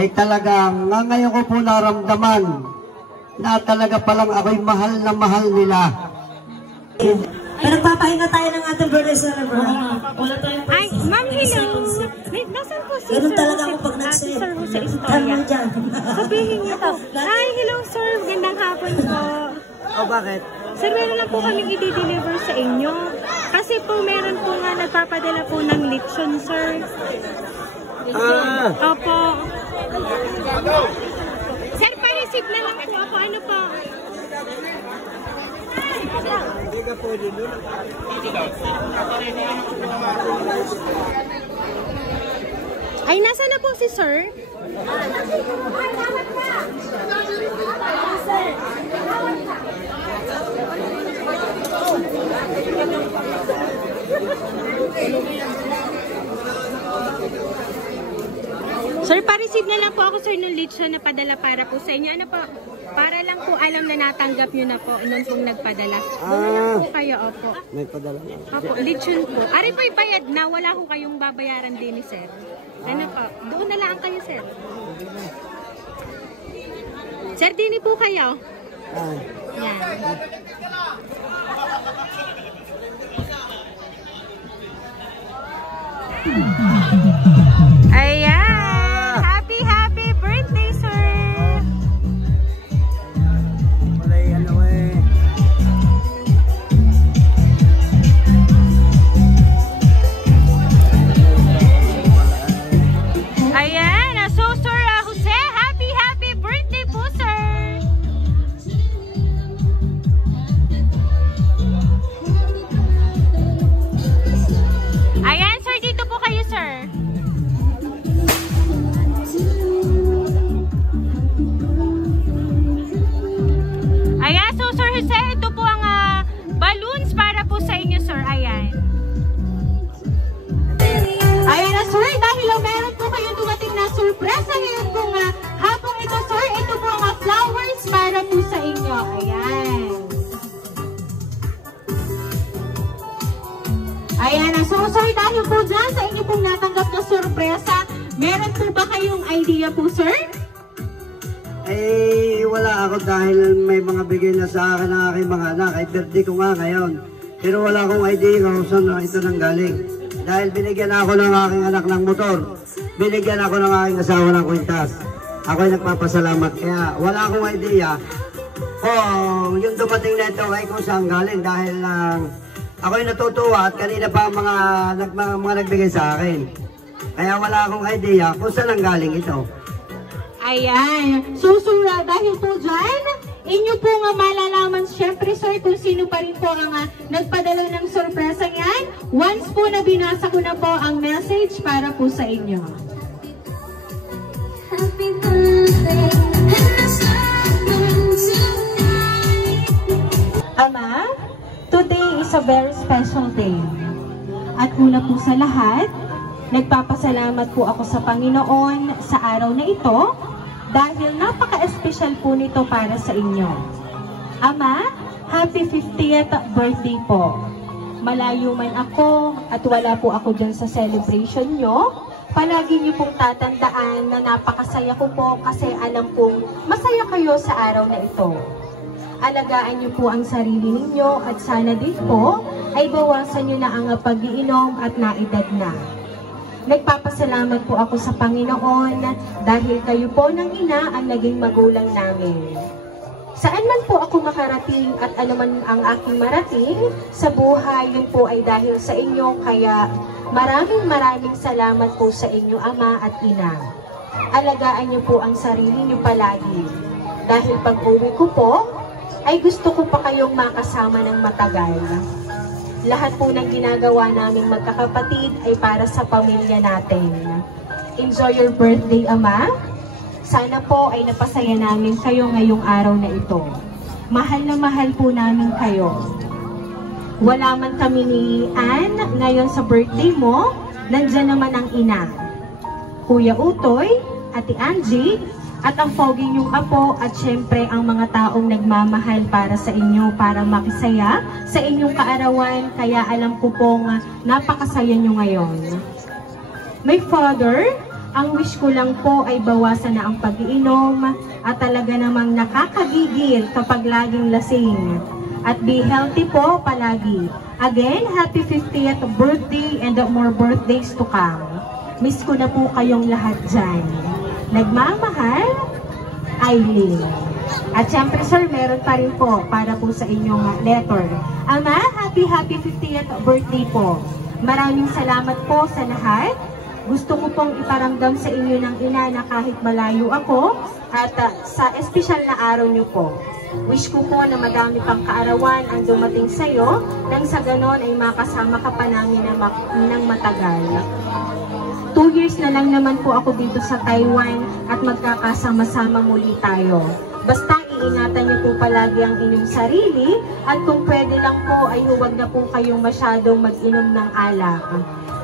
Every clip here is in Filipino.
ay talagang ngayon ko po naramdaman na talaga palang ako'y mahal na mahal nila. Pero nagpapahinga tayo ng ating brother sir. Wala tayong ay, ma'am, hello. Nasaan po si ganun Sir talaga Jose? ako pag nag-save. Sir Jose Istorya. Sabihin niyo to. Hi, hello sir. Gandang hapon po. O bakit? Sir, meron lang po kaming i-deliver sa inyo. Kasi po meron po nga nagpapadala po ng lechon, sir. Opo. Sir, pa-receive na lang po ako. Ano po? Hindi ka pwede doon. Ay, nasa na po si sir? Sir, pa-receive na lang po ako, sir, ng lechon na padala para po sa inyo. Ano po? Para lang po alam na natanggap nyo na po nung pong nagpadala. Bumala po kayo, opo. May padala na. Opo, lechon po. Ari po bayad na, wala ko kayong babayaran din ni sir. Ano po? Doon na lang kayo, sir. Sir, dini po kayo. Yan. Ayan! Happy birthday, sir! Malay ano eh. Ayan! So, sir Jose, happy birthday po, sir! Ayan, sir, dito po kayo, sir. Ayan, so Sir Jose, ito po ang balloons para po sa inyo, sir. Ayan. Ayan na, sir, dahil meron po kayo dumating na surpresa ngayon po nga hapong ito, sir. Ito po ang flowers para po sa inyo. Ayan. Ayan na, so sir, dahil po dyan sa inyo pong natanggap na surpresa, meron po ba kayong idea po, sir? Eh, wala ako dahil may mga bigay na sa akin ng aking mga anak. Ay, birthday ko nga ngayon. Pero wala akong idea kung saan ito nang galing. Dahil binigyan ako ng aking anak ng motor. Binigyan ako ng aking asawa ng kwintas. Ako'y nagpapasalamat. Kaya wala akong idea kung yung dumating na ito ay kung saan galing. Dahil ako'y natutuwa at kanina pa mga nagbigay sa akin. Kaya wala akong idea kung saan ang galing ito. Ayan. So, sir, dahil po dyan, inyo po nga malalaman, syempre, sir, kung sino pa rin po ang nagpadala ng sorpresa yan. Once po na binasa ko na po ang message para po sa inyo. Happy birthday, Ama, today is a very special day. At una po sa lahat, nagpapasalamat po ako sa Panginoon sa araw na ito dahil napaka-espesyal po nito para sa inyo. Ama, happy 50th birthday po. Malayo man ako at wala po ako dyan sa celebration nyo, palagi nyo pong tatandaan na napakasaya ko po kasi alam pong masaya kayo sa araw na ito. Alagaan nyo po ang sarili ninyo at sana din po ay bawasan nyo na ang pag-iinom at naedad na. Nagpapasalamat po ako sa Panginoon dahil kayo po ng ina ang naging magulang namin. Saan man po ako makarating at anuman ang aking marating sa buhay, yun po ay dahil sa inyo. Kaya maraming salamat po sa inyo, Ama at Ina. Alagaan niyo po ang sarili niyo palagi. Dahil pag-uwi ko po, ay gusto ko pa kayong makasama ng matagal. Lahat po ng ginagawa naming magkakapatid ay para sa pamilya natin. Enjoy your birthday, Ama. Sana po ay napasaya namin kayo ngayong araw na ito. Mahal na mahal po namin kayo. Wala man kami ni Ann ngayon sa birthday mo, nandyan naman ang ina. Kuya Utoy, Ate Angie, at ang pogi niyong apo at syempre ang mga taong nagmamahal para sa inyo para makisaya sa inyong kaarawan. Kaya alam ko pong napakasaya niyo ngayon. My father, Ang wish ko lang po ay bawasan na ang pag-iinom at talaga namang nakakagigil kapag laging lasing. At be healthy po palagi. Again, happy 50th birthday and more birthdays to come. Miss ko na po kayong lahat dyan. Nagmamahal, Aileen. At syempre sir, meron pa rin po para po sa inyong letter. Ama, happy 50th birthday po. Maraming salamat po sa lahat. Gusto ko pong iparamdam sa inyo ng ina na kahit malayo ako at sa espesyal na araw niyo po. Wish ko po na madami pang kaarawan ang dumating sa iyo nang sa ganon ay makasama ka pa namin ng matagal. 2 years na lang naman po ako dito sa Taiwan at magkakasama-sama muli tayo. Basta iingatan niyo po palagi ang inyong sarili at kung pwede lang po ay huwag na po kayong masyadong mag-inom ng alak.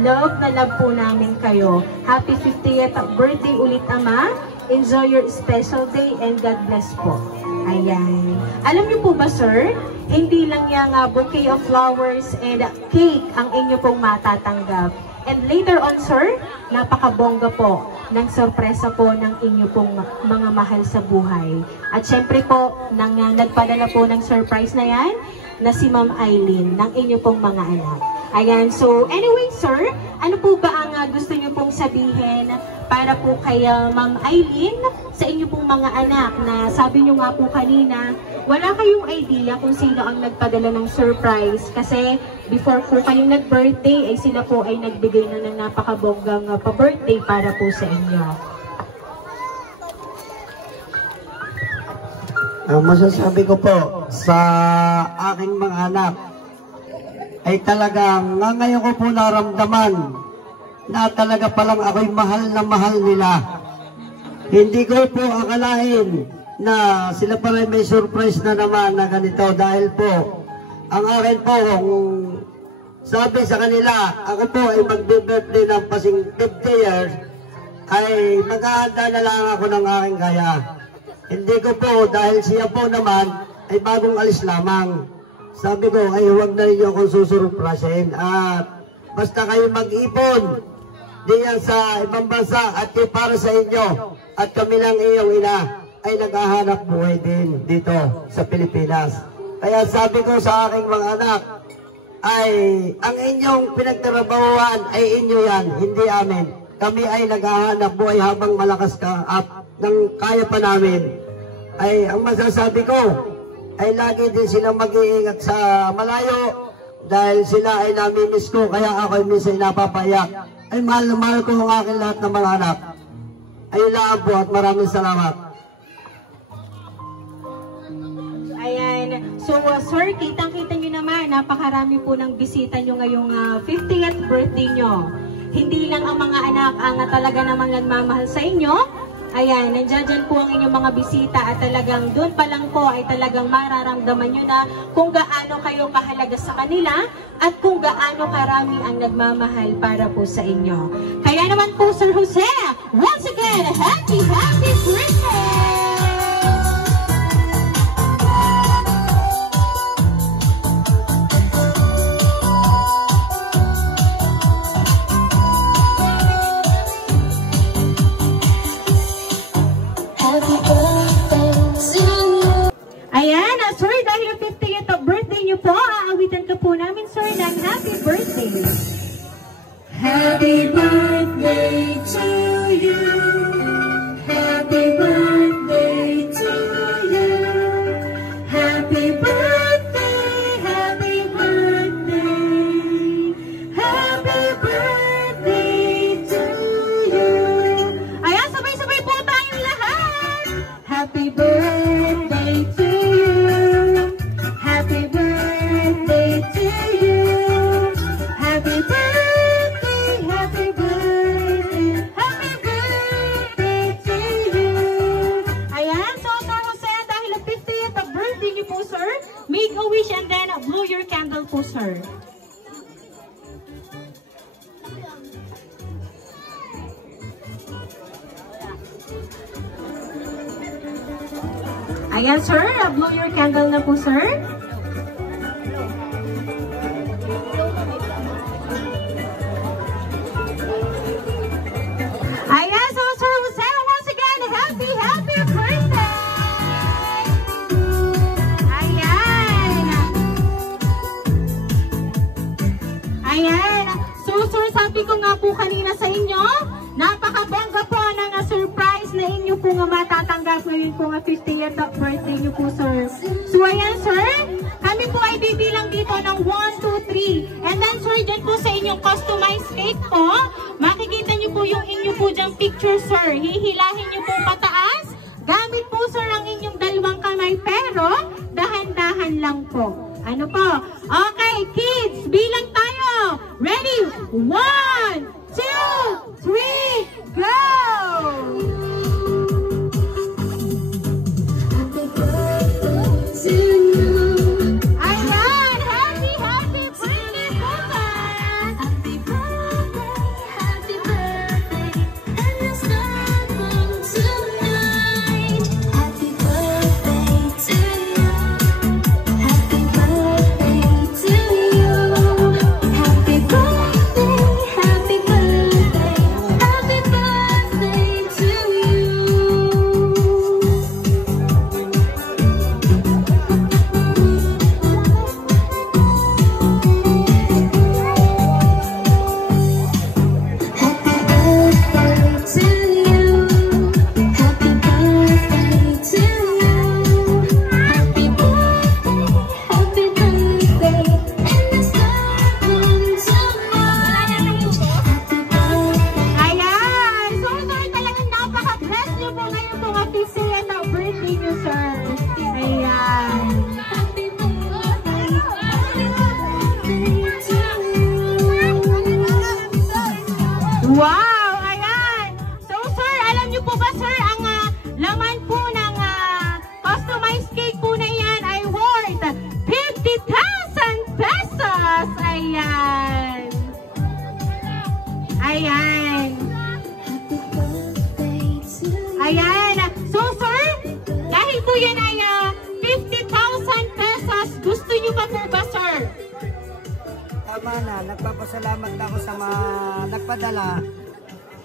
Love na love po namin kayo. Happy 50th birthday ulit, Ama. Enjoy your special day and God bless po. Ayan. Alam niyo po ba, sir? Hindi lang yung bouquet of flowers and cake ang inyo pong matatanggap. And later on, sir, napakabongga po ng sorpresa po ng inyo pong mga mahal sa buhay. At syempre po, nagpadala po ng surprise na yan na si Ma'am Aileen ng inyo pong mga anak. Ayan, so anyway, sir, ano po ba ang gusto niyo pong sabihin para po kay Ma'am Aileen sa inyo pong mga anak na sabi niyo nga po kanina, wala kayong idea kung sino ang nagpadala ng surprise kasi before po kayong nag-birthday ay sila po ay nagbigay na ng napakabonggang pa-birthday para po sa inyo. Ang masasabi ko po sa aking mga anak ay talagang ngayon ko po naramdaman na talaga palang ako'y mahal na mahal nila. Hindi ko po akalain na sila pala may surprise na naman na ganito dahil po ang akin po kung sabi sa kanila ako po ay magbe-birthday ng pasing 50 years ay maghahanda na lang ako ng aking kaya. Hindi ko po dahil siya po naman ay bagong alis lamang. Sabi ko ay huwag na ninyo akong susurprasin at basta kayo mag-ipon diyan sa ibang bansa at para sa inyo at kami lang iyong ina ay naghahanap buhay din dito sa Pilipinas. Kaya sabi ko sa aking mga anak ay ang inyong pinagtrabahuan ay inyo yan, hindi amin. Kami ay naghahanap buhay habang malakas ka at nang kaya pa namin. Ay ang masasabi ko ay lagi din silang mag-iingat sa malayo dahil sila ay namimiss ko kaya ako ay minsan napapayak. Ay mahal na mahal ko ang aking lahat ng mga anak. Ayun lang po at maraming salamat. Ayan. So, sir, kitang-kita nyo naman, napakarami po ng bisita nyo ngayong 50th birthday nyo. Hindi lang ang mga anak ang talaga namang nagmamahal sa inyo. Ayan, nandiyan po ang inyong mga bisita at talagang doon pa lang po ay talagang mararamdaman nyo na kung gaano kayo kahalaga sa kanila at kung gaano karami ang nagmamahal para po sa inyo. Kaya naman po, Sir Jose, once again, happy birthday! Ayan, sir, dahil 50th birthday niyo po, aawitan ka po namin, sir, ng happy birthday. Happy birthday to you. Happy birthday to you. Happy birthday, happy birthday. Happy birthday to you. Ayan, sabay-sabay po tayong lahat. Happy birthday to you. Happy birthday to you. Happy birthday, happy birthday, happy birthday to you. Ayan, so Sir Jose, dahil 50th birthday niyo po, sir, make a wish and then blow your candle po, sir. Ayan, sir, blow your candle na po, sir. Ayan. po kanina sa inyo. Napakabongga po ng surprise na inyo po nga matatanggap ngayon po nga 50th birthday nyo po, sir. So ayan, sir, kami po ay bibilang dito ng 1, 2, 3. And then, sir, dyan po sa inyong customized cake po, makikita nyo po yung inyo po dyang picture, sir. Hihilahin nyo po pataas. Gamit po, sir, ang inyong dalawang kamay, pero dahan-dahan lang po. Ano po? Okay, kids, bilang tayo. Ready? 1, 2, 3, go! Ayan! Happy, happy birthday po, sir! Happy birthday, and the sun comes tonight. Happy birthday to you. Happy birthday to you. Happy birthday, happy birthday, happy birthday to you. Happy birthday to you. Happy birthday to you. Happy birthday, and the sun comes tonight. Happy birthday. Ayan! So, sir, talagang napaka-bless nyo po ngayon po nga 50th na birthday nyo, sir. Ayan. Happy birthday, happy birthday to you. Wow! Ayan! So, sir, alam nyo po ba, sir, ang laman po ng customized cake po na yan ay worth 50,000 pesos! Ayan! Ayan! Happy birthday to you. Ayan! So, sir, dahil po yan ay 50,000 pesos, gusto nyo pa po ba, sir? Tama na, nagpapasalamat na ako sa mga nagpadala.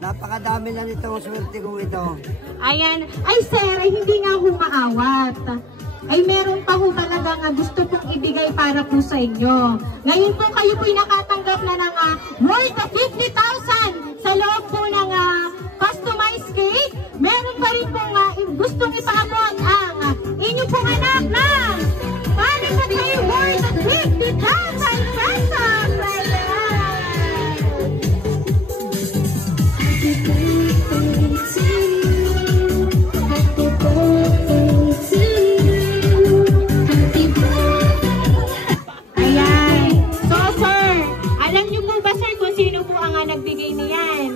Napakadami na nitong swerte ko ito. Ayan. Ay, sir, ay hindi nga humaawat. Ay, meron pa ho talaga nga gusto pong ibigay para po sa inyo. Ngayon po kayo po'y nakatanggap na ng worth of 50,000 sa loob po ng customized cake. Meron pa rin po gustong ipaabot ang inyo pong anak na para sa kayo worth of 50,000 pesos. Ayan. Happy birthday to you. Happy birthday to you. Happy birthday. Ayan. So, sir, alam niyo po ba, sir, kung sino po ang nagbigay niyan?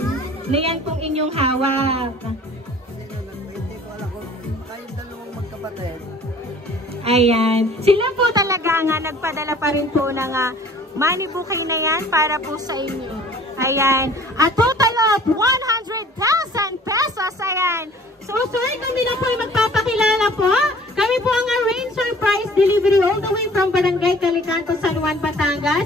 Niyan pong inyong hawak. Hindi ko alam kung kayong dalawang magkapatid. Ayan. Sila po talaga nga nagpadala pa rin po ng money bouquet na yan para po sa inyo. Ayan. A total of 100,000 pesos. Ayan. So, sir, kami na po ay magpapakilala po. Kami po ang Rain Surprise Delivery all the way from Barangay Calicanto, San Juan, Batangas.